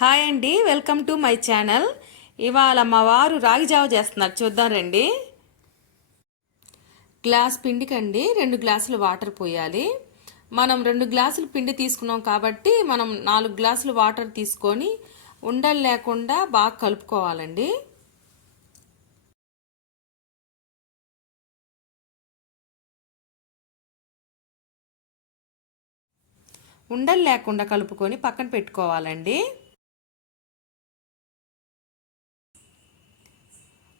Hi అండి, welcome to my channel. ఇవాళ మా వారు రాగి జావ చేస్తున్నారు, చూద్దాం రండి. గ్లాస్ పిండికండి 2 గ్లాసులు వాటర్ పోయాలి. మనం 2 గ్లాసులు పిండి తీసుకున్నాం కాబట్టి మనం 4 గ్లాసులు వాటర్ తీసుకొని ఉండలు లేకుండా బాగా కలుపుకోవాలండి. ఉండలు లేకుండా కలుపుకొని పక్కన పెట్టుకోవాలండి.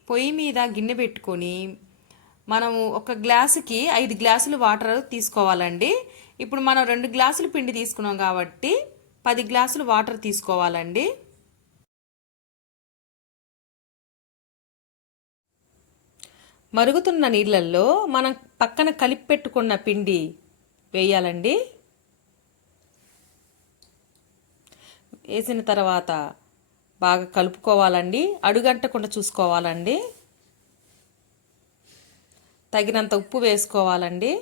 పొయ్యి మీద గిన్నె పెట్టుకొని మనము ఒక గ్లాసుకి 5 గ్లాసులు వాటర్ తీసుకోవాలండి. ఇప్పుడు మనం 2 గ్లాసులు పిండి తీసుకున్నాం కాబట్టి 10 గ్లాసులు వాటర్ తీసుకోవాలండి. మరుగుతున్న నీళ్ళల్లో మనం పక్కన కలిపి పెట్టుకున్న పిండి వేయాలండి. వేసిన తర్వాత బాగా కలుపుకోవాలండి. అడుగంటకుండా చూసుకోవాలండి. తగినంత ఉప్పు వేసుకోవాలండి.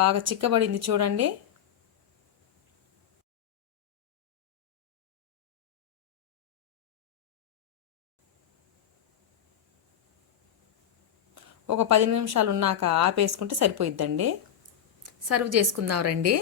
బాగా చిక్కబడింది చూడండి. ఒక 10 నిమిషాలు ఉన్నాక ఆపేసుకుంటే సరిపోయిద్దండి. సర్వ్ చేసుకుందాం రండి.